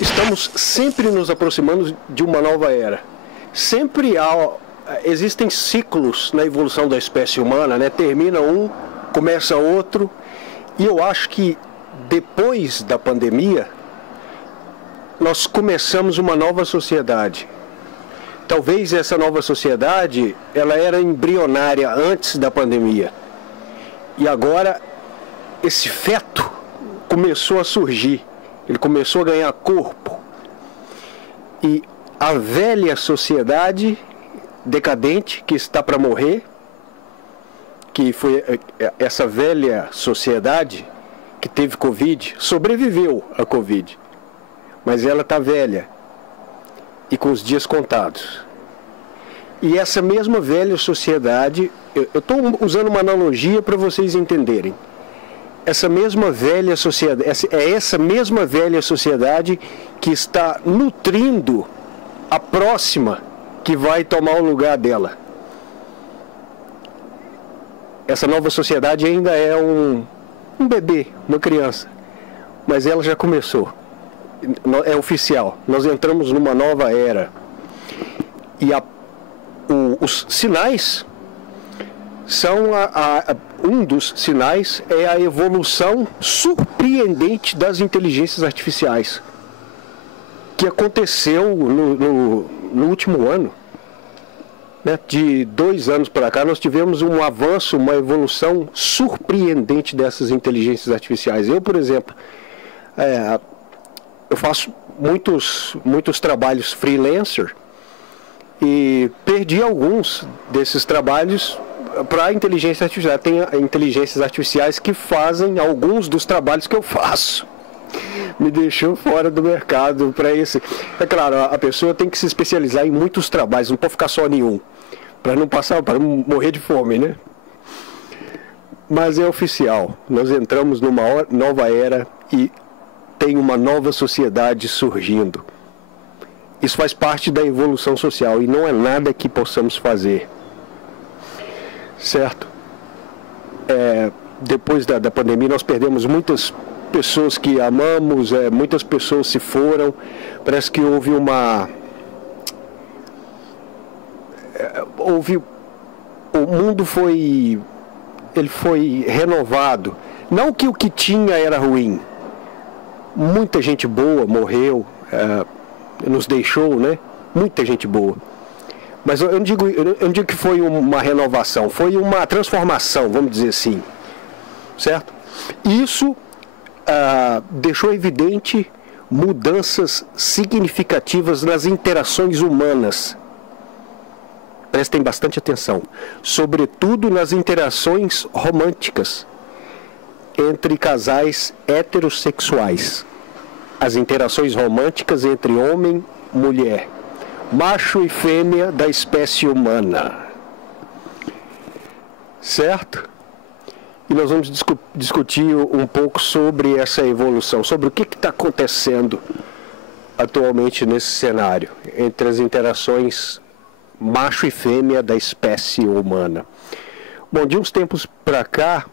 Estamos sempre nos aproximando de uma nova era. Existem ciclos na evolução da espécie humana, né? Termina um, começa outro. E eu acho que depois da pandemia, nós começamos uma nova sociedade. Talvez essa nova sociedade, ela era embrionária antes da pandemia. E agora, esse feto começou a surgir. Ele começou a ganhar corpo. E a velha sociedade decadente que está para morrer, que foi essa velha sociedade que teve Covid, sobreviveu à Covid. Mas ela está velha e com os dias contados. E essa mesma velha sociedade, eu estou usando uma analogia para vocês entenderem. Essa mesma velha sociedade que está nutrindo a próxima que vai tomar o lugar dela. Essa nova sociedade ainda é um bebê, uma criança, mas ela já começou. É oficial, nós entramos numa nova era. E os sinais são um dos sinais é a evolução surpreendente das inteligências artificiais que aconteceu no último ano, né? De 2 anos para cá nós tivemos um avanço, uma evolução surpreendente dessas inteligências artificiais. Eu, por exemplo, eu faço muitos trabalhos freelancer e perdi alguns desses trabalhos para a inteligência artificial. Tem inteligências artificiais que fazem alguns dos trabalhos que eu faço. Me deixou fora do mercado para esse. É claro, a pessoa tem que se especializar em muitos trabalhos, não pode ficar só em um, para não morrer de fome, né? Mas é oficial. Nós entramos numa nova era e tem uma nova sociedade surgindo. Isso faz parte da evolução social e não é nada que possamos fazer. Certo? Depois da pandemia nós perdemos muitas pessoas que amamos, muitas pessoas se foram. Parece que houve o mundo foi renovado. Não que o que tinha era ruim. Muita gente boa morreu, nos deixou, né? Muita gente boa. Mas eu não digo que foi uma renovação, foi uma transformação, vamos dizer assim. Certo? Isso deixou evidente mudanças significativas nas interações humanas. Prestem bastante atenção. Sobretudo nas interações românticas entre casais heterossexuais. As interações românticas entre homem e mulher. Macho e fêmea da espécie humana. Certo? E nós vamos discutir um pouco sobre essa evolução, sobre o que está acontecendo atualmente nesse cenário, entre as interações macho e fêmea da espécie humana. Bom, de uns tempos para cá,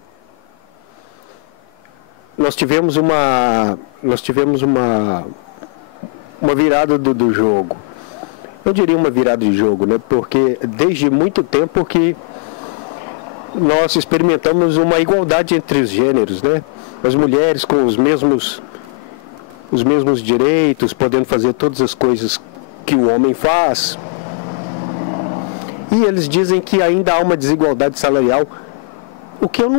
nós tivemos uma virada do jogo. Eu diria uma virada de jogo, né? Porque desde muito tempo que nós experimentamos uma igualdade entre os gêneros, né? As mulheres com os mesmos direitos, podendo fazer todas as coisas que o homem faz. E eles dizem que ainda há uma desigualdade salarial, o que eu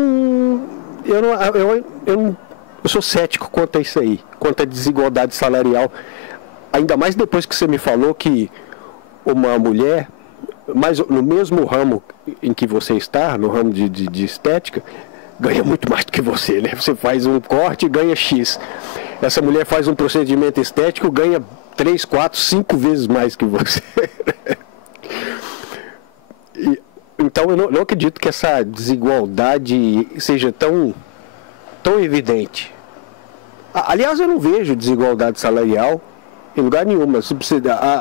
sou cético quanto a isso aí, quanto à desigualdade salarial, ainda mais depois que você me falou que uma mulher, mas no mesmo ramo em que você está, no ramo de estética, ganha muito mais do que você, né? Você faz um corte e ganha X. Essa mulher faz um procedimento estético, ganha 3, 4, 5 vezes mais que você. Então eu não acredito que essa desigualdade seja tão evidente. Aliás, eu não vejo desigualdade salarial em lugar nenhum.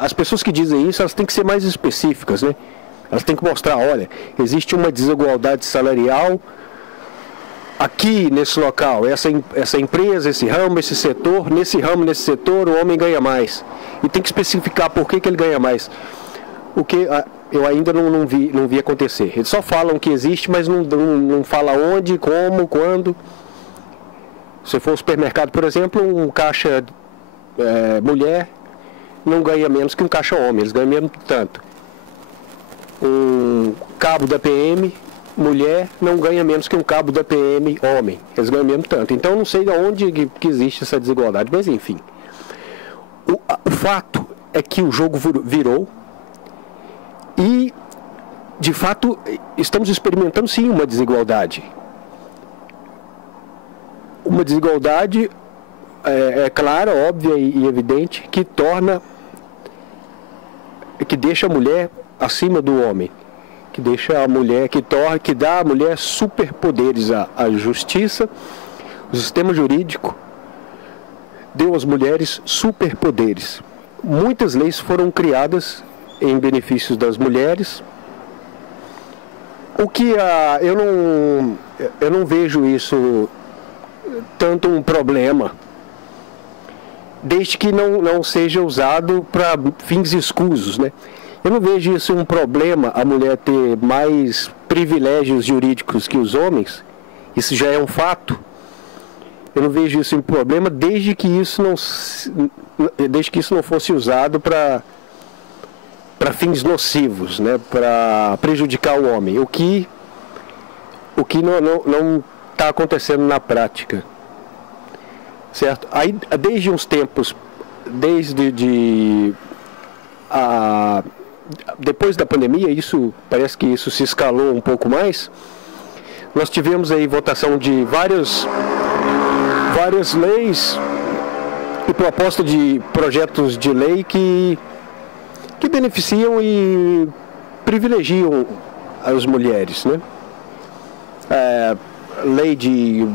As pessoas que dizem isso, elas têm que ser mais específicas, né? Elas têm que mostrar, olha, existe uma desigualdade salarial aqui nesse local, essa empresa, esse ramo, esse setor, nesse ramo, nesse setor, o homem ganha mais. E tem que especificar por que ele ganha mais. O que eu ainda não vi acontecer. Eles só falam que existe, mas não fala onde, como, quando. Se for um supermercado, por exemplo, um caixa mulher não ganha menos que um caixa homem, eles ganham mesmo tanto. Um cabo da PM, mulher, não ganha menos que um cabo da PM, homem, eles ganham mesmo tanto. Então eu não sei de onde que existe essa desigualdade, mas enfim. O fato é que o jogo virou e, de fato, estamos experimentando sim uma desigualdade. Uma desigualdade clara, óbvia e evidente, que deixa a mulher acima do homem, que deixa a mulher, que dá à mulher superpoderes. A justiça, o sistema jurídico deu às mulheres superpoderes. Muitas leis foram criadas em benefício das mulheres, o que eu não vejo isso tanto um problema, desde que não seja usado para fins escusos, né? Eu não vejo isso um problema, a mulher ter mais privilégios jurídicos que os homens, isso já é um fato. Eu não vejo isso um problema desde que isso não fosse usado para fins nocivos, né? Para prejudicar o homem, o que não está acontecendo na prática, certo? Aí, desde uns tempos, depois da pandemia, parece que isso se escalou um pouco mais. Nós tivemos aí votação de várias leis e proposta de projetos de lei que beneficiam e privilegiam as mulheres, né? Lei de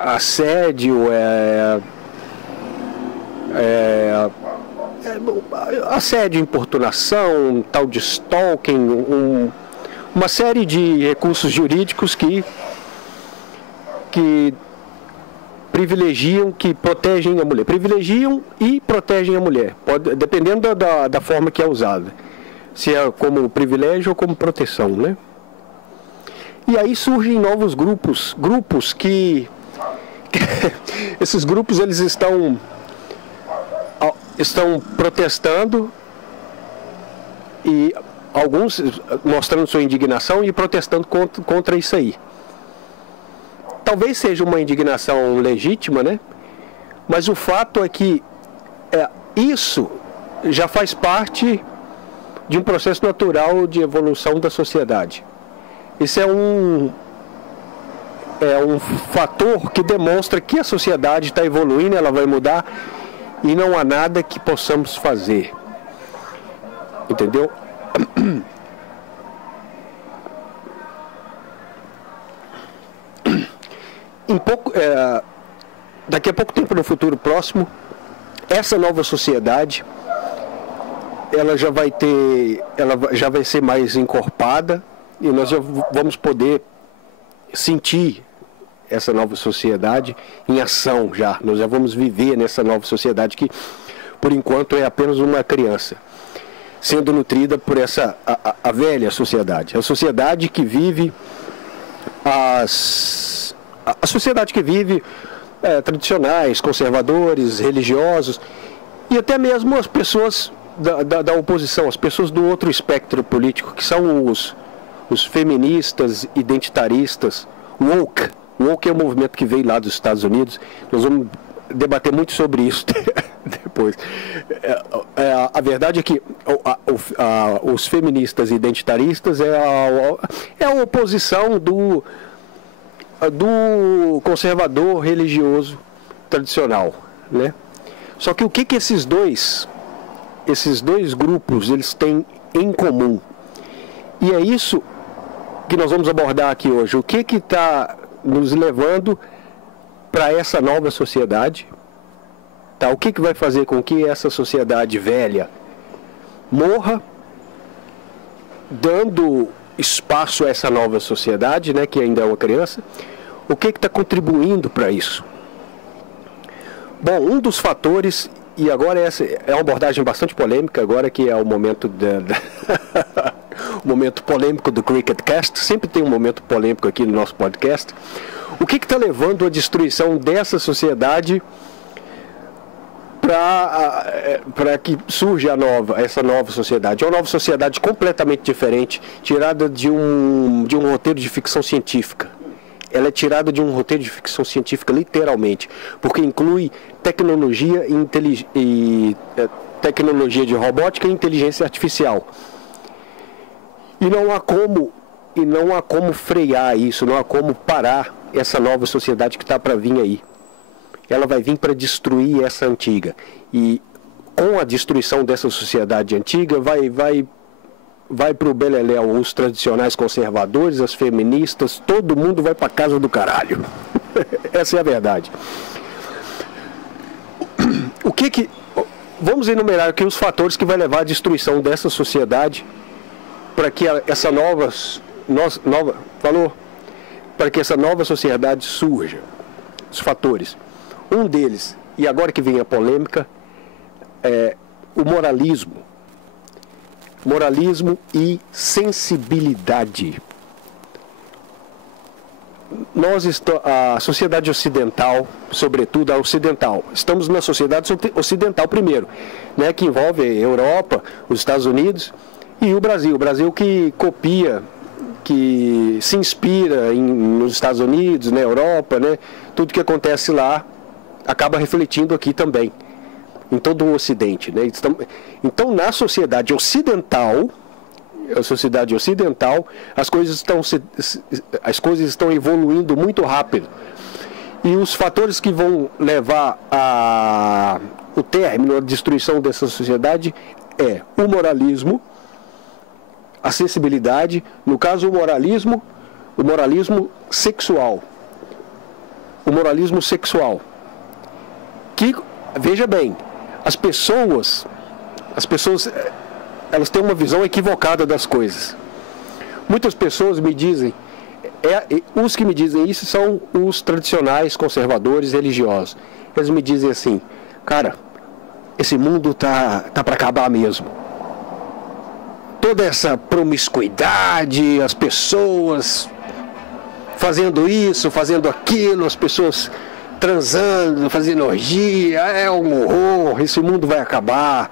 assédio, assédio, importunação, tal de stalking, uma série de recursos jurídicos que privilegiam, que protegem a mulher. Privilegiam e protegem a mulher, dependendo da forma que é usada. Se é como privilégio ou como proteção, né? E aí surgem novos grupos que esses grupos eles estão protestando, e alguns mostrando sua indignação e protestando contra isso aí. Talvez seja uma indignação legítima, né? Mas o fato é que isso já faz parte de um processo natural de evolução da sociedade. Isso é um fator que demonstra que a sociedade está evoluindo, ela vai mudar e não há nada que possamos fazer. Entendeu? Daqui a pouco tempo, no futuro próximo, essa nova sociedade ela já vai ser mais encorpada e nós já vamos poder sentir essa nova sociedade em ação já. Nós já vamos viver nessa nova sociedade que, por enquanto, é apenas uma criança, sendo nutrida por a velha sociedade. A sociedade que vive a sociedade que vive tradicionais, conservadores, religiosos, e até mesmo as pessoas da oposição, as pessoas do outro espectro político, que são os feministas, identitaristas, woke. Woke é um movimento que veio lá dos Estados Unidos. Nós vamos debater muito sobre isso depois. A verdade é que os feministas identitaristas é a oposição do conservador religioso tradicional, né? Só que o que esses dois grupos eles têm em comum? E é isso que nós vamos abordar aqui hoje. O que está nos levando para essa nova sociedade? Tá? O que vai fazer com que essa sociedade velha morra, dando espaço a essa nova sociedade, né, que ainda é uma criança? O que está contribuindo para isso? Bom, um dos fatores, e agora essa é uma abordagem bastante polêmica, agora que é o momento o momento polêmico do Cricketcast, sempre tem um momento polêmico aqui no nosso podcast. O que está levando à destruição dessa sociedade para que surja essa nova sociedade? É uma nova sociedade completamente diferente, tirada de um roteiro de ficção científica. Ela é tirada de um roteiro de ficção científica, literalmente, porque inclui tecnologia tecnologia de robótica e inteligência artificial. E não há como frear isso, não há como parar essa nova sociedade que está para vir aí. Ela vai vir para destruir essa antiga. E com a destruição dessa sociedade antiga, vai para o beleléu os tradicionais conservadores, as feministas, todo mundo vai para casa do caralho. Essa é a verdade. Vamos enumerar aqui os fatores que vai levar à destruição dessa sociedade para que essa para que essa nova sociedade surja. Os fatores. Um deles, e agora que vem a polêmica, é o moralismo. Moralismo e sensibilidade. A sociedade ocidental, sobretudo a ocidental, estamos na sociedade ocidental primeiro, né, que envolve a Europa, os Estados Unidos e o Brasil. O Brasil que copia, que se inspira nos Estados Unidos, na Europa, né, tudo que acontece lá acaba refletindo aqui também, em todo o Ocidente, né? Então, na sociedade ocidental, as coisas estão evoluindo muito rápido. E os fatores que vão levar o término, a destruição dessa sociedade é o moralismo, a sensibilidade, no caso o moralismo sexual. O moralismo sexual. Que, veja bem, as pessoas elas têm uma visão equivocada das coisas. Muitas pessoas me dizem, os que me dizem isso são os tradicionais conservadores religiosos. Eles me dizem assim, cara, esse mundo tá para acabar mesmo. Toda essa promiscuidade, as pessoas fazendo isso, fazendo aquilo, as pessoas transando, fazendo orgia, é um horror, esse mundo vai acabar.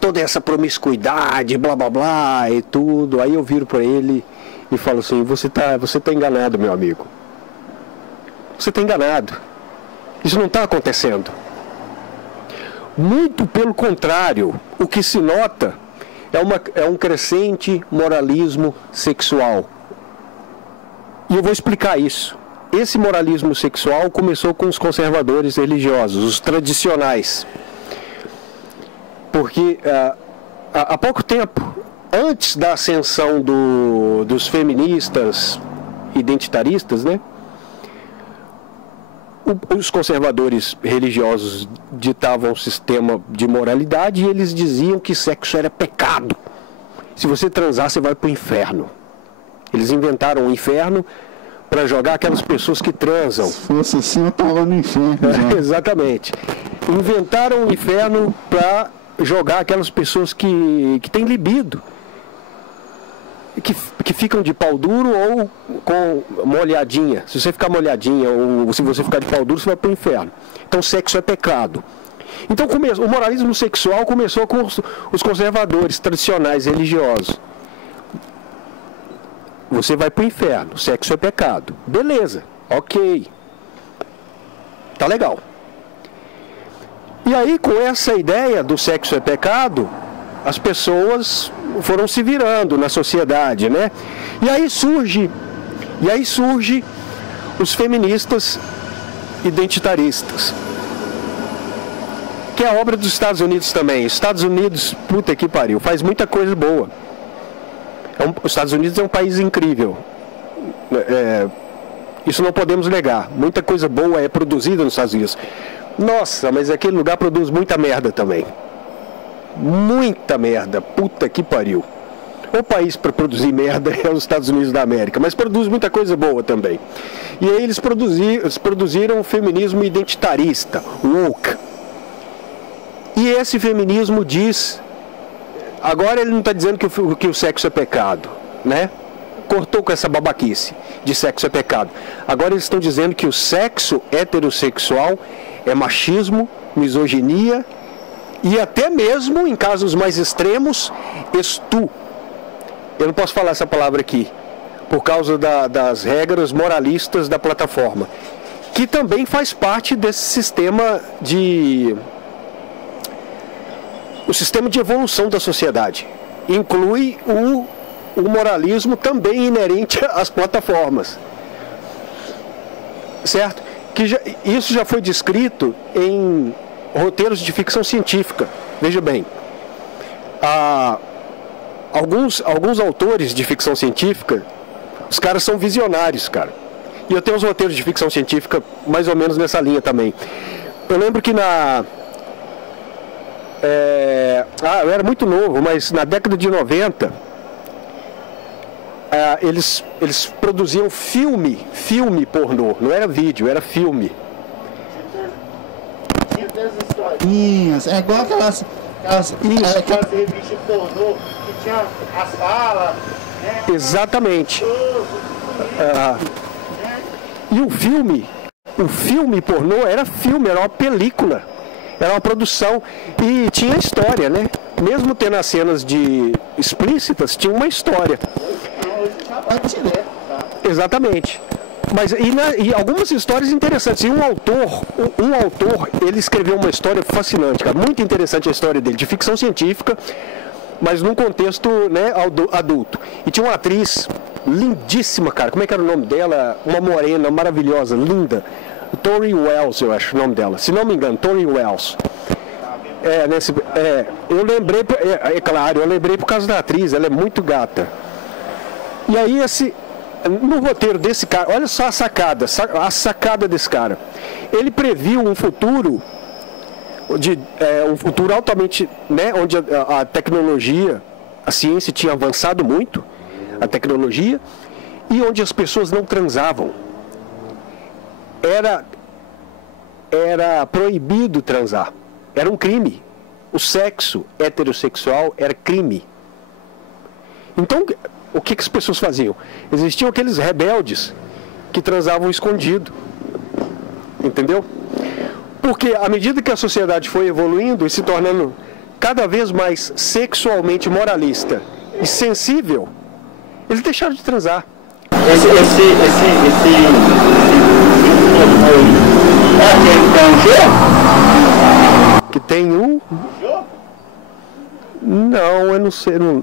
Toda essa promiscuidade, blá blá blá e tudo. Aí eu viro para ele e falo assim, você tá enganado, meu amigo. Você está enganado. Isso não está acontecendo. Muito pelo contrário, o que se nota é um crescente moralismo sexual. E eu vou explicar isso. Esse moralismo sexual começou com os conservadores religiosos, os tradicionais. Porque há pouco tempo, antes da ascensão dos feministas identitaristas, né, os conservadores religiosos ditavam um sistema de moralidade e eles diziam que sexo era pecado. Se você transar, você vai para o inferno. Eles inventaram o inferno para jogar aquelas pessoas que transam. Se fosse assim, eu estava no inferno. Exatamente. Inventaram o inferno para jogar aquelas pessoas que têm libido, que ficam de pau duro ou com molhadinha. Se você ficar molhadinha ou se você ficar de pau duro, você vai para o inferno. Então, sexo é pecado. Então, o moralismo sexual começou com os conservadores tradicionais religiosos. Você vai para o inferno, sexo é pecado. Beleza, ok. Tá legal. E aí, com essa ideia do sexo é pecado, as pessoas foram se virando na sociedade, né? E aí surge os feministas identitaristas, que é a obra dos Estados Unidos também. Os Estados Unidos, puta que pariu, faz muita coisa boa. Os Estados Unidos é um país incrível. Isso não podemos negar. Muita coisa boa é produzida nos Estados Unidos. Nossa, mas aquele lugar produz muita merda também. Muita merda, puta que pariu. o país para produzir merda é os Estados Unidos da América, mas produz muita coisa boa também. E aí eles produziram o feminismo identitarista, woke. E esse feminismo diz, agora ele não está dizendo que o sexo é pecado, né? Cortou com essa babaquice de sexo é pecado. Agora eles estão dizendo que o sexo heterossexual é machismo, misoginia e até mesmo, em casos mais extremos, estu. Eu não posso falar essa palavra aqui, por causa das regras moralistas da plataforma, que também faz parte desse sistema o sistema de evolução da sociedade. Inclui o moralismo também inerente às plataformas. Certo? Isso já foi descrito em roteiros de ficção científica. Veja bem, alguns autores de ficção científica, os caras são visionários, cara. E eu tenho uns roteiros de ficção científica mais ou menos nessa linha também. Eu lembro que eu era muito novo, mas na década de 90, eles produziam filme pornô, não era vídeo, era filme. Historinhas, é igual aquelas revistas pornô que tinha as falas, né? Exatamente. E o filme pornô era filme, era uma película, era uma produção e tinha história, né? Mesmo tendo as cenas explícitas, tinha uma história. Exatamente. Mas e algumas histórias interessantes. E um autor, ele escreveu uma história fascinante, cara, muito interessante a história dele, de ficção científica, mas num contexto, né, adulto. E tinha uma atriz lindíssima, cara. Como é que era o nome dela? Uma morena maravilhosa, linda. Tori Wells, eu acho o nome dela. Se não me engano, Tori Wells. Eu lembrei, claro, eu lembrei por causa da atriz, ela é muito gata. E aí no roteiro desse cara, olha só a sacada desse cara. Ele previu um futuro altamente, né, onde a tecnologia, a ciência tinha avançado muito, a tecnologia, e onde as pessoas não transavam. Era proibido transar. Era um crime. O sexo heterossexual era crime. Então, o que as pessoas faziam? Existiam aqueles rebeldes que transavam escondido. Entendeu? Porque à medida que a sociedade foi evoluindo e se tornando cada vez mais sexualmente moralista e sensível, eles deixaram de transar. Esse que tem um? Não, eu não sei. Não...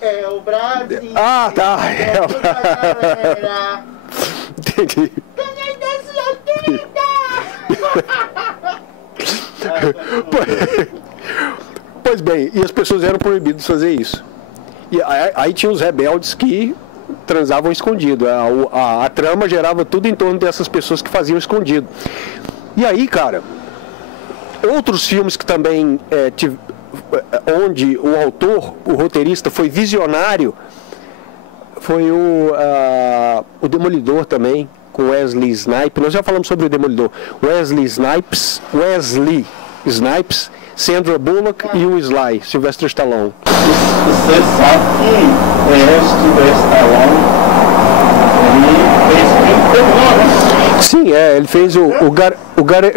É o Brasil. Ah, tá. Entendi. Pois bem, e as pessoas eram proibidas de fazer isso. E aí tinha os rebeldes que transavam escondido. A trama gerava tudo em torno dessas pessoas que faziam escondido. E aí, cara, outros filmes que também onde o roteirista foi visionário, foi o Demolidor também, com Wesley Snipes. Nós já falamos sobre o Demolidor. Wesley Snipes, Sandra Bullock e o Sly, Sylvester Stallone. Você sabe que o Sylvester Stallone, ele fez filme pornô, né? Sim, ele fez o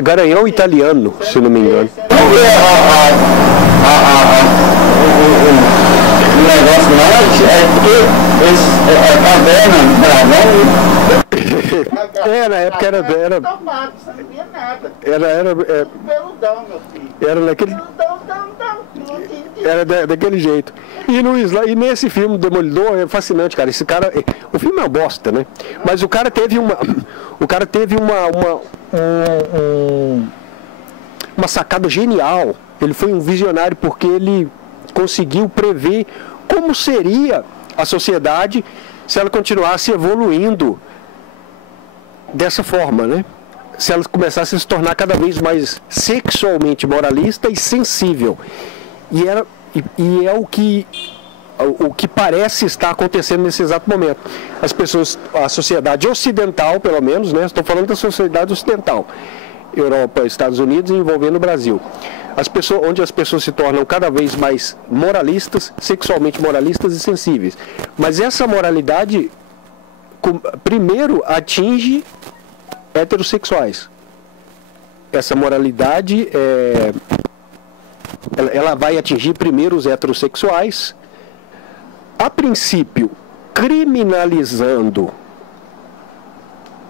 Garanhão Italiano, se não me engano. Vamos ver o negócio lá, porque a caverna, na época era peludão, meu filho. Era naquele... Era daquele jeito. E nesse filme Demolidor é fascinante, cara. Esse cara, o filme é uma bosta, né? Mas o cara teve uma sacada genial. Ele foi um visionário porque ele conseguiu prever como seria a sociedade se ela continuasse evoluindo dessa forma, né? Se ela começasse a se tornar cada vez mais sexualmente moralista e sensível. E é o que o que parece estar acontecendo nesse exato momento. As pessoas, a sociedade ocidental, pelo menos, né? Estou falando da sociedade ocidental, Europa, Estados Unidos e envolvendo o Brasil. Onde as pessoas se tornam cada vez mais moralistas, sexualmente moralistas e sensíveis. Mas essa moralidade, primeiro, atinge heterossexuais. Essa moralidade, ela vai atingir primeiro os heterossexuais, a princípio, criminalizando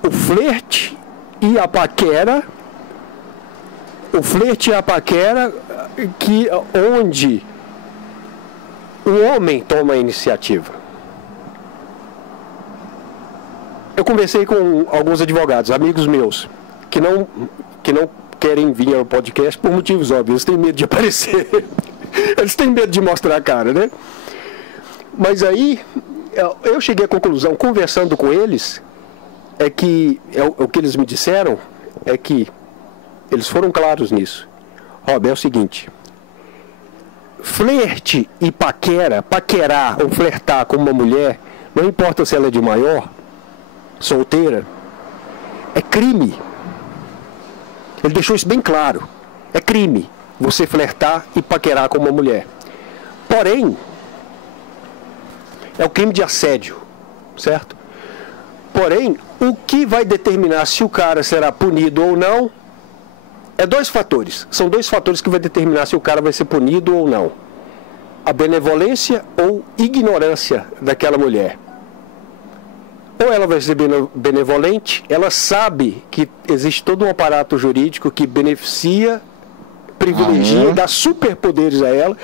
o flerte e a paquera, onde o homem toma a iniciativa. Eu conversei com alguns advogados, amigos meus, que não querem vir ao podcast por motivos óbvios, eles têm medo de aparecer, eles têm medo de mostrar a cara, né? Mas aí, eu cheguei à conclusão, conversando com eles, o que eles me disseram, é que eles foram claros nisso. Rob, é o seguinte, flerte e paquerar ou flertar com uma mulher, não importa se ela é de maior, solteira, é crime. Ele deixou isso bem claro. É crime você flertar e paquerar com uma mulher. Porém, é o crime de assédio, certo? Porém, o que vai determinar se o cara será punido ou não é dois fatores. São dois fatores que vai determinar se o cara vai ser punido ou não. A benevolência ou ignorância daquela mulher. Ou ela vai ser benevolente, ela sabe que existe todo um aparato jurídico que beneficia, privilegia, dá superpoderes a ela.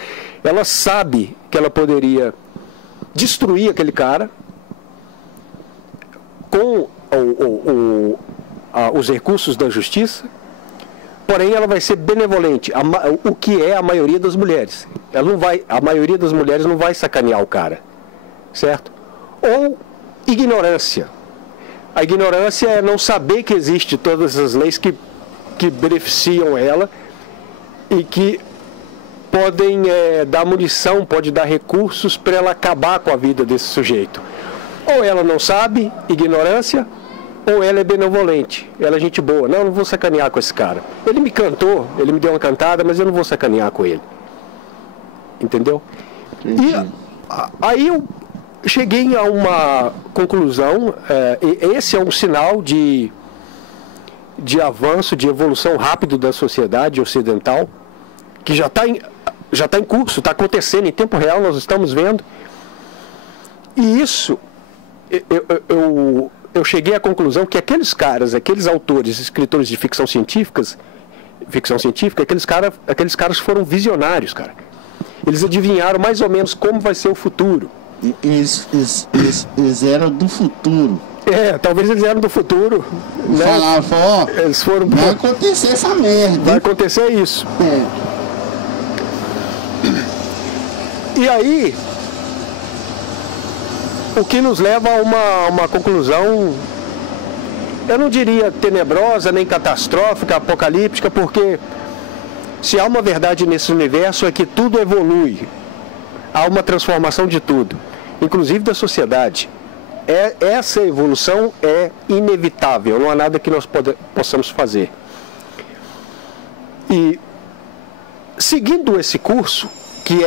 Ela sabe que ela poderia destruir aquele cara com os recursos da justiça, porém ela vai ser benevolente, o que é a maioria das mulheres. A maioria das mulheres não vai sacanear o cara, certo? Ou ignorância. A ignorância é não saber que existe todas as leis que beneficiam ela e que podem dar munição, pode dar recursos para ela acabar com a vida desse sujeito. Ou ela não sabe, ignorância, ou ela é benevolente, ela é gente boa. Não vou sacanear com esse cara. Ele me cantou, ele me deu uma cantada, mas eu não vou sacanear com ele. Entendeu? Entendi. E aí eu cheguei a uma conclusão, esse é um sinal de avanço, de evolução rápido da sociedade ocidental, que já está em curso, está acontecendo em tempo real, nós estamos vendo. E isso, eu cheguei à conclusão que aqueles autores, escritores de ficção científica, aqueles caras foram visionários, cara. Eles adivinharam mais ou menos como vai ser o futuro. Eles eram do futuro. Talvez eles eram do futuro. Né? Falavam, eles foram, vai acontecer essa merda. Vai acontecer isso. E aí, o que nos leva a uma conclusão, eu não diria tenebrosa, nem catastrófica, apocalíptica, porque se há uma verdade nesse universo é que tudo evolui. Há uma transformação de tudo, inclusive da sociedade. Essa evolução é inevitável, não há nada que nós possamos fazer. E, seguindo esse curso, que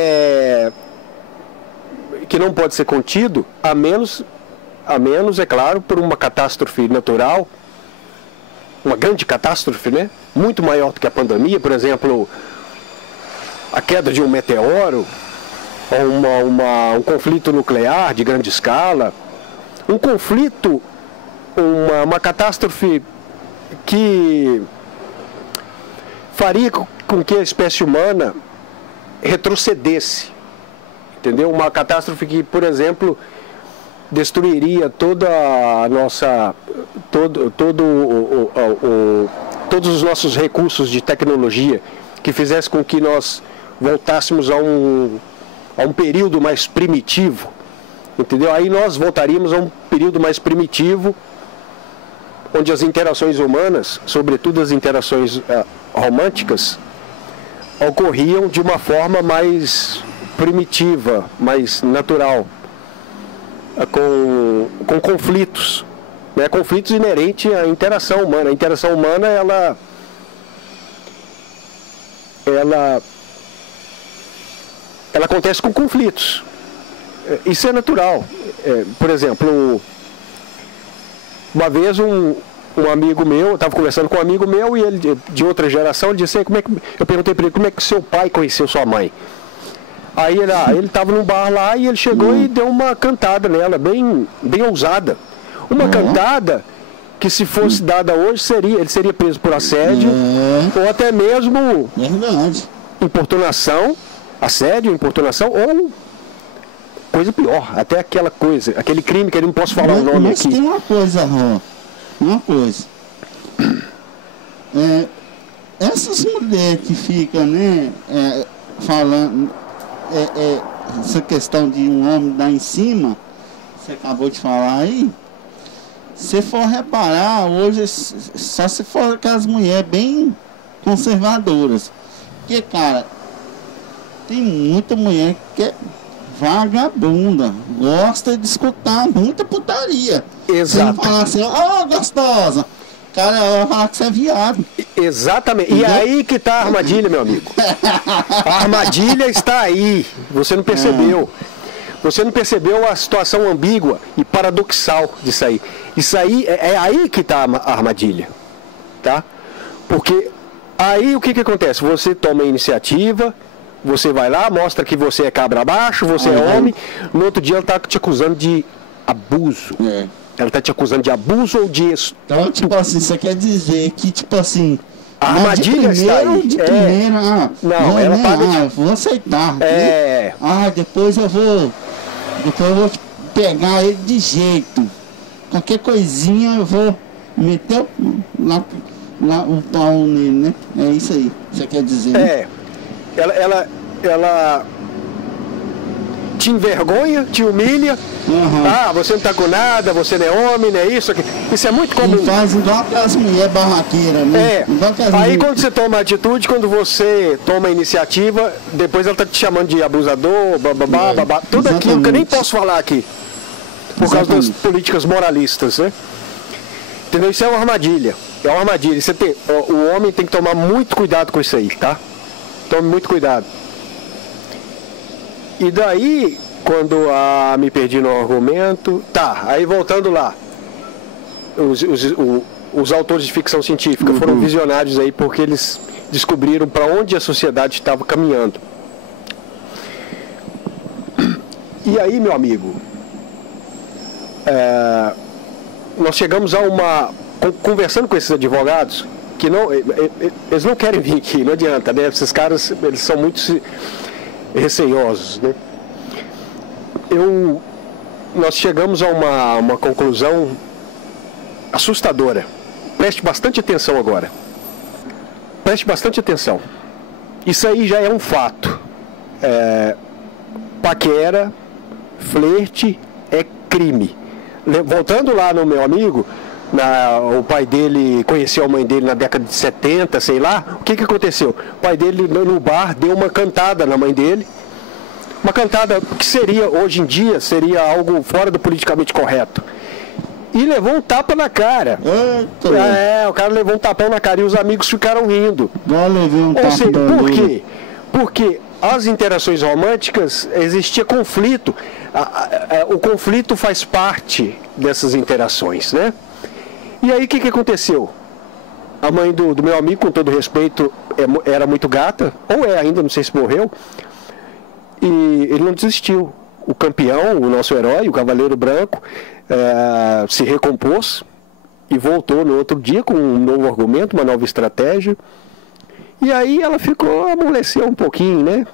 não pode ser contido, a menos, é claro, por uma catástrofe natural, uma grande catástrofe, né? Muito maior do que a pandemia, por exemplo, a queda de um meteoro, ou um conflito nuclear de grande escala, um conflito, uma catástrofe que faria com que a espécie humana retrocedesse, entendeu? Uma catástrofe que, por exemplo, destruiria toda a nossa, todos os nossos recursos de tecnologia, que fizesse com que nós voltássemos a um período mais primitivo, entendeu? Aí nós voltaríamos a um período mais primitivo, onde as interações humanas, sobretudo as interações românticas, ocorriam de uma forma mais primitiva, mais natural, com conflitos, né? Conflitos inerentes à interação humana. A interação humana, ela acontece com conflitos. Isso é natural. Por exemplo, uma vez um amigo meu, eu estava conversando com um amigo meu e ele de outra geração, ele disse, eu perguntei para ele como é que seu pai conheceu sua mãe. Aí ele estava num bar lá e ele chegou e deu uma cantada nela, bem ousada. Uma cantada que, se fosse dada hoje, ele seria preso por assédio ou até mesmo importunação, assédio, importunação ou coisa pior, até aquele crime que eu não posso falar o nome aqui. Mas tem uma coisa, essas mulheres que ficam, né, falando essa questão de um homem dar em cima, você acabou de falar aí, se for reparar, hoje, só se for aquelas mulheres bem conservadoras, porque, cara, tem muita mulher que é vagabunda, gosta de escutar muita putaria. Exato. Sem falar assim, gostosa. Cara, ela vai falar que você é viado. Exatamente. E aí que está a armadilha, meu amigo. A armadilha está aí. Você não percebeu. Você não percebeu a situação ambígua e paradoxal disso aí. Isso aí, é aí que está a armadilha. Tá? Porque aí o que acontece? Você toma a iniciativa, você vai lá, mostra que você é cabra abaixo, você é homem. No outro dia ela está te acusando de abuso. Ela está te acusando de abuso ou de Então, tipo assim, você quer dizer que, tipo assim, a armadilha está aí. Não, ela paga vou aceitar. Depois eu vou pegar ele de jeito. Qualquer coisinha eu vou meter lá o pau nele, né? É isso aí, você quer dizer, né? Ela te envergonha, te humilha. Você não tá com nada, você não é homem, não é isso aqui. Isso é muito comum. E faz igual aquelas mulheres barraqueiras, né? Aí quando você toma atitude, quando você toma a iniciativa, depois ela tá te chamando de abusador, babá, tudo aquilo que eu nem posso falar aqui. Por causa das políticas moralistas, né? Entendeu? Isso é uma armadilha. É uma armadilha. O homem tem que tomar muito cuidado com isso aí, tá? Tome muito cuidado. E daí, quando me perdi no argumento... Aí voltando lá. Os autores de ficção científica foram visionários aí porque eles descobriram para onde a sociedade estava caminhando. E aí, meu amigo, nós chegamos a conversando com esses advogados, que eles não querem vir aqui, não adianta, né? Esses caras, eles são muito receiosos, né? Nós chegamos a uma conclusão assustadora. Preste bastante atenção agora. Preste bastante atenção. Isso aí já é um fato. Paquera, flerte é crime. Voltando lá no meu amigo, o pai dele conheceu a mãe dele na década de 70, sei lá. O que aconteceu? O pai dele no bar deu uma cantada na mãe dele. Uma cantada que hoje em dia, seria algo fora do politicamente correto. E levou um tapa na cara. O cara levou um tapão na cara e os amigos ficaram rindo. Ou seja, por quê? Porque as interações românticas, existia conflito. O conflito faz parte dessas interações, né? E aí o que aconteceu? A mãe do meu amigo, com todo respeito, era muito gata, ou ainda, não sei se morreu, e ele não desistiu. O campeão, o nosso herói, o Cavaleiro Branco, se recompôs e voltou no outro dia com um novo argumento, uma nova estratégia. E aí ela amoleceu um pouquinho, né?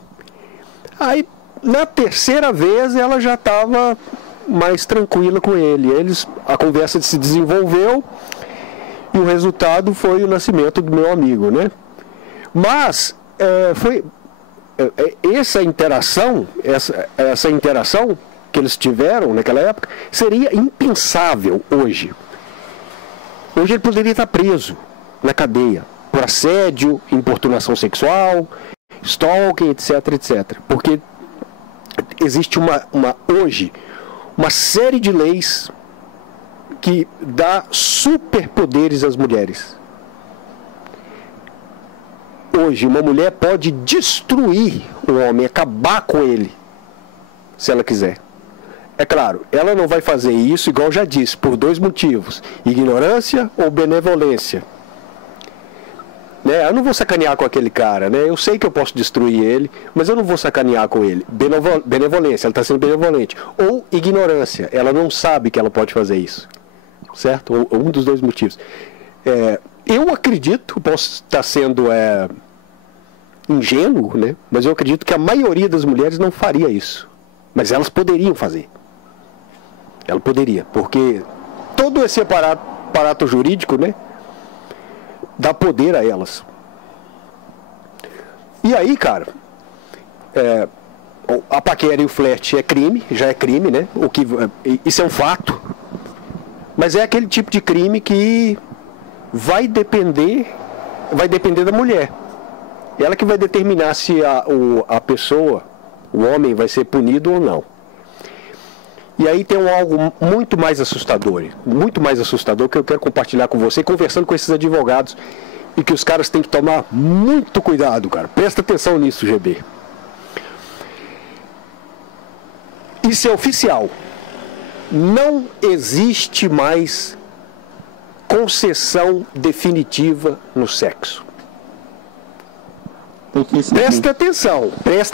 Aí, na terceira vez, ela já estava mais tranquila com ele. A conversa se desenvolveu e o resultado foi o nascimento do meu amigo, né? Mas essa interação que eles tiveram naquela época seria impensável hoje. Hoje ele poderia estar preso na cadeia por assédio, importunação sexual, stalking, etc, etc. Porque existe hoje uma série de leis que dá superpoderes às mulheres. Hoje, uma mulher pode destruir o homem, acabar com ele, se ela quiser. É claro, ela não vai fazer isso, igual eu já disse, por 2 motivos: ignorância ou benevolência. Né? Eu não vou sacanear com aquele cara, né? Eu sei que eu posso destruir ele, mas eu não vou sacanear com ele. Benevolência, ela está sendo benevolente. Ou ignorância, ela não sabe que ela pode fazer isso. Certo? Um dos 2 motivos. Eu acredito, posso estar sendo ingênuo, né? Mas eu acredito que a maioria das mulheres não faria isso. Mas elas poderiam fazer. Ela poderia, porque todo esse aparato jurídico, né, dá poder a elas. E aí, cara, a paquera e o flerte é crime, já é crime, né? Isso é um fato. Mas é aquele tipo de crime que vai depender da mulher. Ela que vai determinar se a pessoa, o homem, vai ser punido ou não. E aí tem algo muito mais assustador que eu quero compartilhar com você, conversando com esses advogados, e que os caras têm que tomar muito cuidado, cara. Presta atenção nisso, GB. Isso é oficial. Não existe mais concessão definitiva no sexo. Presta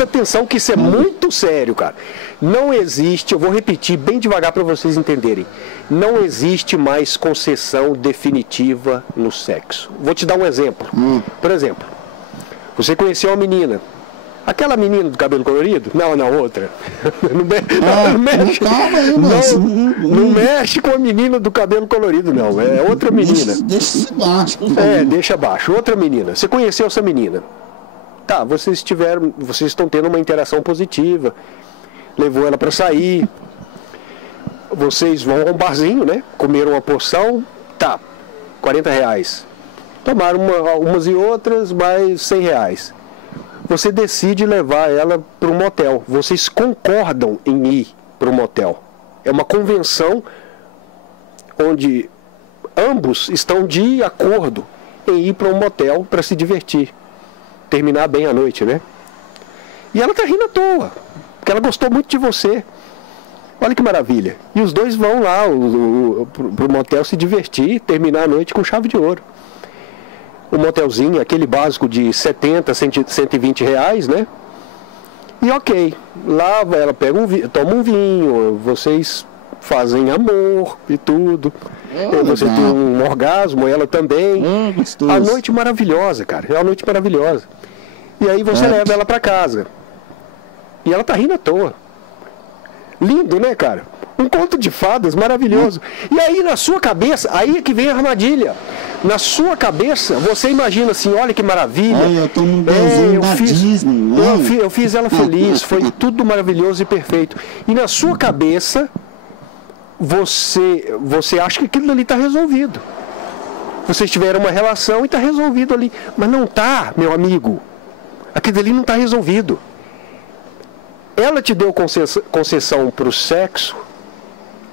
atenção que isso é muito sério, cara. Não existe, eu vou repetir bem devagar para vocês entenderem. Não existe mais concessão definitiva no sexo. Vou te dar um exemplo. Por exemplo, você conheceu uma menina. Aquela menina do cabelo colorido? Não, outra. Não mexe com a menina do cabelo colorido, não. É outra menina. Deixa abaixo. Deixa abaixo. Outra menina. Você conheceu essa menina? Tá, vocês estão tendo uma interação positiva, levou ela para sair, vocês vão a um barzinho, né? Comeram uma porção, tá, R$40. Tomaram umas e outras, mais R$100. Você decide levar ela para um motel. Vocês concordam em ir para um motel. É uma convenção onde ambos estão de acordo em ir para um motel para se divertir. Terminar bem a noite, né? E ela tá rindo à toa, porque ela gostou muito de você. Olha que maravilha. E os dois vão lá pro motel se divertir, terminar a noite com chave de ouro. O motelzinho, aquele básico de 70, 120 reais, né? E ok, lá ela pega toma um vinho, vocês fazem amor e tudo. Você tem um orgasmo, ela também. A noite maravilhosa, cara. É uma noite maravilhosa. E aí você leva ela pra casa. E ela tá rindo à toa. Lindo, né, cara? Um conto de fadas maravilhoso. E aí na sua cabeça, aí é que vem a armadilha. Na sua cabeça, você imagina assim, olha que maravilha. Eu tô num desenho da Disney. Eu fiz ela feliz, foi tudo maravilhoso e perfeito. E na sua cabeça, você acha que aquilo ali está resolvido. Vocês tiveram uma relação e está resolvido ali. Mas não está, meu amigo. Aquilo ali não está resolvido. Ela te deu concessão para o sexo.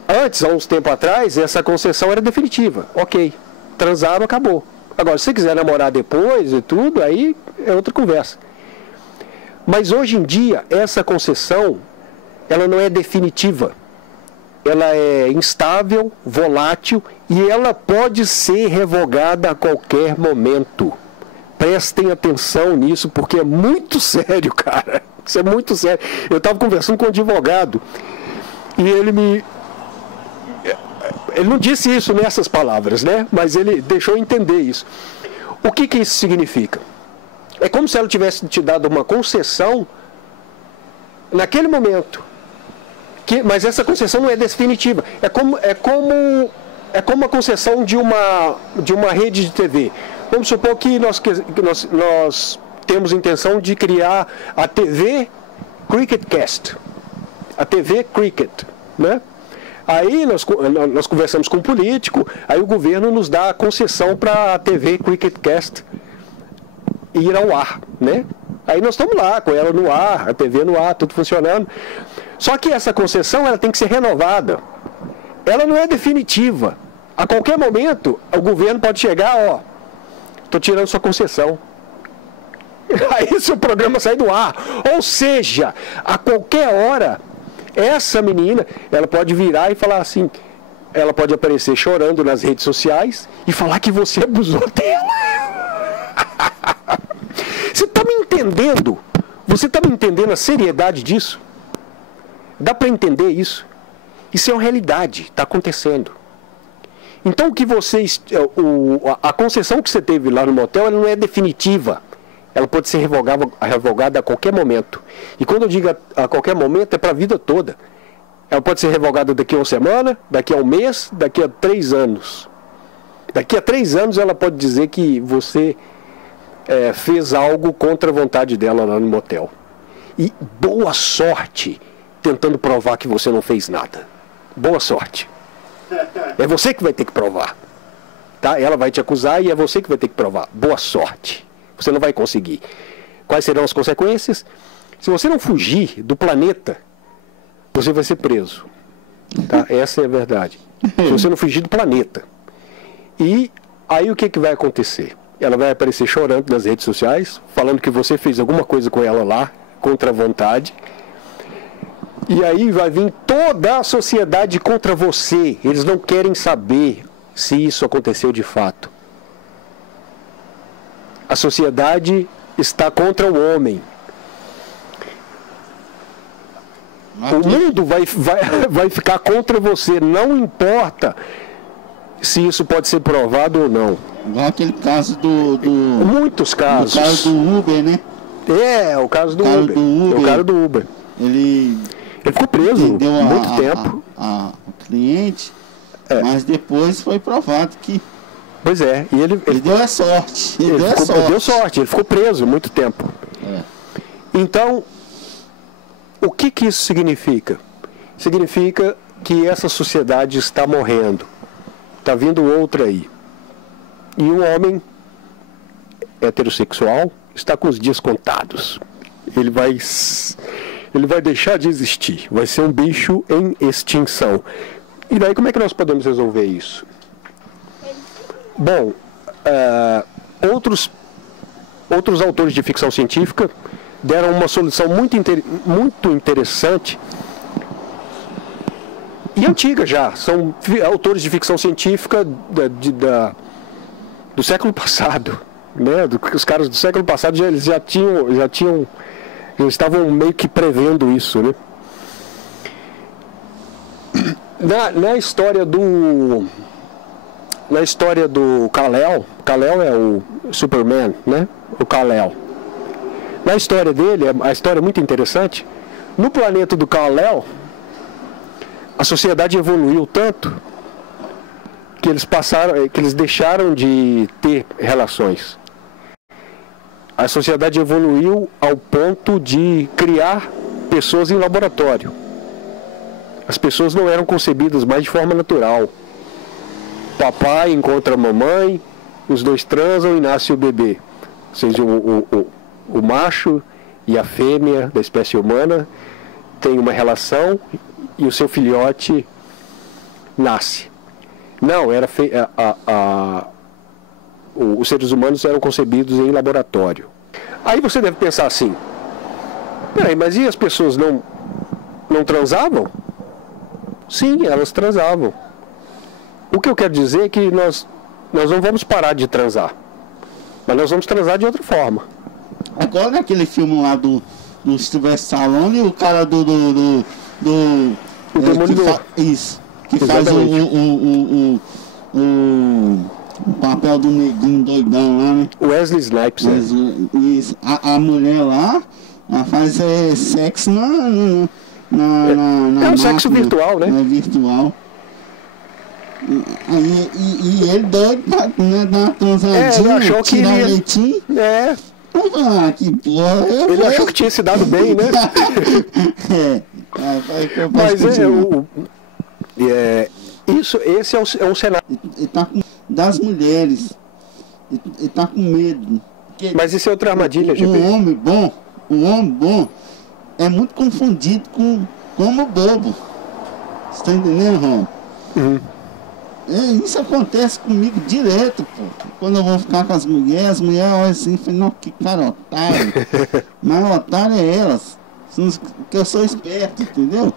Antes, há uns tempos atrás, essa concessão era definitiva. Ok, transaram, acabou. Agora, se você quiser namorar depois e tudo, aí é outra conversa. Mas hoje em dia, essa concessão, ela não é definitiva. Ela é instável, volátil e ela pode ser revogada a qualquer momento. Prestem atenção nisso, porque é muito sério, cara. Isso é muito sério. Eu estava conversando com um advogado e ele não disse isso nessas palavras, né? Mas ele deixou eu entender isso. O que isso significa? É como se ela tivesse te dado uma concessão naquele momento. Mas essa concessão não é definitiva. É como a concessão de uma rede de TV. Vamos supor que nós temos intenção de criar a TV Cricketcast. A TV Cricket, né? Aí nós conversamos com um político, aí o governo nos dá a concessão para a TV Cricketcast ir ao ar, né? Aí nós estamos lá, com ela no ar, a TV no ar, tudo funcionando. Só que essa concessão, ela tem que ser renovada. Ela não é definitiva. A qualquer momento, o governo pode chegar, ó, estou tirando sua concessão. Aí seu programa sai do ar. Ou seja, a qualquer hora, essa menina, ela pode virar e falar assim, ela pode aparecer chorando nas redes sociais e falar que você abusou dela. Você está me entendendo? Você está me entendendo a seriedade disso? Dá para entender isso? Isso é uma realidade, está acontecendo. Então, o que vocês, a concessão que você teve lá no motel, ela não é definitiva. Ela pode ser revogada a qualquer momento. E quando eu digo a qualquer momento, é para a vida toda. Ela pode ser revogada daqui a uma semana, daqui a um mês, daqui a 3 anos. Daqui a 3 anos ela pode dizer que você fez algo contra a vontade dela lá no motel. E boa sorte tentando provar que você não fez nada. Boa sorte. É você que vai ter que provar. Tá? Ela vai te acusar e é você que vai ter que provar. Boa sorte. Você não vai conseguir. Quais serão as consequências? Se você não fugir do planeta, você vai ser preso. Tá? Essa é a verdade. Se você não fugir do planeta. E aí o que vai acontecer? Ela vai aparecer chorando nas redes sociais, falando que você fez alguma coisa com ela lá, contra a vontade. E aí vai vir toda a sociedade contra você. Eles não querem saber se isso aconteceu de fato. A sociedade está contra o homem. O mundo vai ficar contra você. Não importa se isso pode ser provado ou não. Igual aquele caso Muitos casos. O caso do Uber, né? O caso do Uber. O cara do Uber. Ele ficou preso muito tempo. O cliente, mas depois foi provado que... Pois é. E ele deu a sorte. Deu sorte. Ele ficou preso muito tempo. Então, o que isso significa? Significa que essa sociedade está morrendo. Está vindo outra aí. E um homem heterossexual está com os dias contados. Ele vai deixar de existir. Vai ser um bicho em extinção. E daí como é que nós podemos resolver isso? Bom, outros autores de ficção científica deram uma solução muito interessante e antiga já. São autores de ficção científica do século passado, né? Os caras do século passado eles já estavam meio que prevendo isso, né? Na história do Kal-El é o Superman, né? O Kal-El. Na história dele, a história é muito interessante. No planeta do Kal-El, a sociedade evoluiu tanto que eles deixaram de ter relações. A sociedade evoluiu ao ponto de criar pessoas em laboratório. As pessoas não eram concebidas mais de forma natural. Papai encontra a mamãe, os dois transam e nasce o bebê. Ou seja, o macho e a fêmea da espécie humana têm uma relação e o seu filhote nasce. Não, os seres humanos eram concebidos em laboratório. Aí você deve pensar assim, peraí, mas e as pessoas não transavam? Sim, elas transavam. O que eu quero dizer é que nós não vamos parar de transar, mas nós vamos transar de outra forma. Agora naquele filme lá do Sylvester Stallone, o cara do Demolidor. Que faz o papel do neguinho doidão lá, né? Wesley Snipes. Isso. A mulher lá, ela faz sexo na é um sexo virtual, né? Virtual. E ele doido pra dar uma transadinha, ele achou que tirar o leitinho. Que porra. Ele achou que tinha se dado bem, né? Mas esse é um cenário. Ele tá das mulheres. Ele tá com medo Porque mas isso é outra armadilha, GB. O homem bom é muito confundido como bobo. Você tá entendendo, Rom? Uhum. Isso acontece comigo direto, pô. Quando eu vou ficar com as mulheres olham assim e falam, não, que cara otário. Mas o otário é elas. Porque eu sou esperto, entendeu?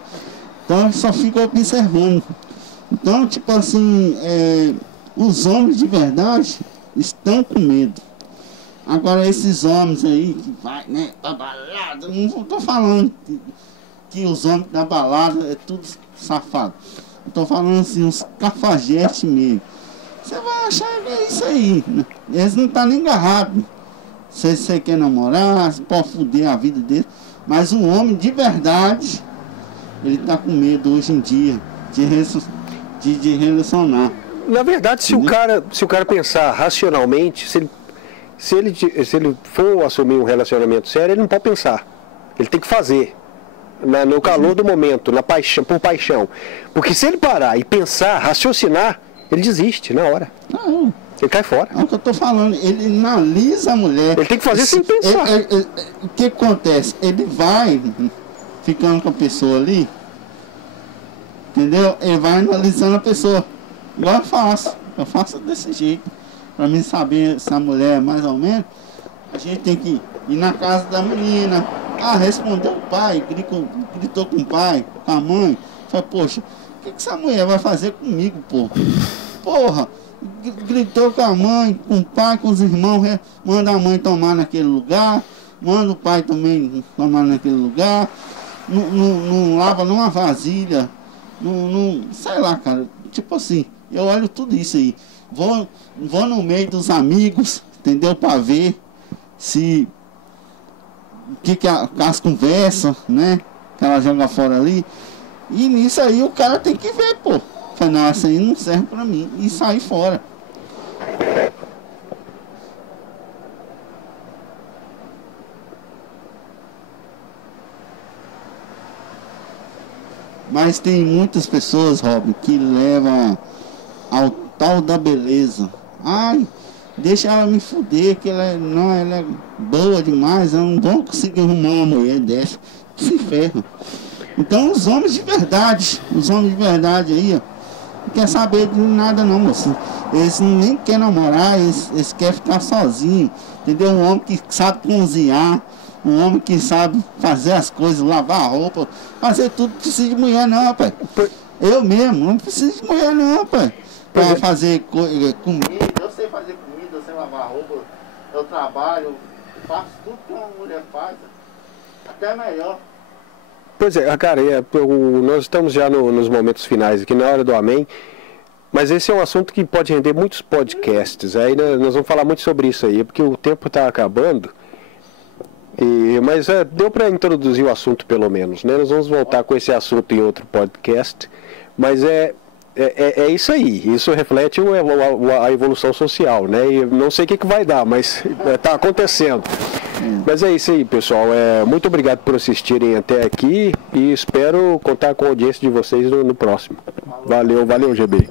Então eu só fico observando. Então, tipo assim, os homens de verdade estão com medo. Agora esses homens aí que vai, né, pra balada, não tô falando que os homens da balada é tudo safado. Eu tô falando assim, uns cafajestes mesmo. Você vai achar que é isso aí, né? Eles não estão nem agarrados. Se você quer namorar, você pode foder a vida dele. Mas um homem de verdade, ele tá com medo hoje em dia de relacionar. Na verdade, se o cara pensar racionalmente, se ele for assumir um relacionamento sério, ele não pode pensar. Ele tem que fazer. No calor do momento, na paixão, por paixão. Porque se ele parar e pensar, raciocinar, ele desiste na hora. Não. Ele cai fora. É o que eu tô falando. Ele analisa a mulher. Ele tem que fazer sem pensar. O que acontece? Ele vai ficando com a pessoa ali, entendeu? Ele vai analisando a pessoa. Igual eu faço desse jeito. Pra mim saber se a mulher é mais ou menos, a gente tem que ir na casa da menina. Respondeu o pai, gritou com o pai, com a mãe. Falei, poxa, o que essa mulher vai fazer comigo, pô? Porra, gritou com a mãe, com o pai, com os irmãos, manda a mãe tomar naquele lugar, manda o pai também tomar naquele lugar, não lava numa vasilha, sei lá, cara, tipo assim, eu olho tudo isso aí. Vou no meio dos amigos, entendeu? Pra ver se que as conversas, né? Que ela joga fora ali. E nisso aí o cara tem que ver, pô. Falei, não, essa aí não serve pra mim. E sair fora. Mas tem muitas pessoas, Robin, que levam ao tal da beleza. Ai, deixa ela me fuder, que ela é boa demais, eu não vou conseguir arrumar uma mulher dessa. Se ferra. Então os homens de verdade aí, ó, não quer saber de nada não, moço. Eles nem querem namorar, eles querem ficar sozinhos, entendeu? Um homem que sabe cozinhar, um homem que sabe fazer as coisas, lavar a roupa, fazer tudo, não precisa de mulher não, pai. Eu mesmo, não preciso de mulher não, pai. Pra fazer comida, eu sei fazer comida, eu sei lavar roupa, eu trabalho, faço tudo que uma mulher faz, até melhor. Pois é, cara, nós estamos já nos momentos finais aqui, na hora do amém, mas esse é um assunto que pode render muitos podcasts, aí nós vamos falar muito sobre isso aí, porque o tempo está acabando, mas deu para introduzir o assunto pelo menos, né? Nós vamos voltar com esse assunto em outro podcast, mas é isso aí, isso reflete a evolução social, né? E não sei o que vai dar, mas está acontecendo. Mas é isso aí, pessoal. Muito obrigado por assistirem até aqui e espero contar com a audiência de vocês no próximo. Valeu, GB.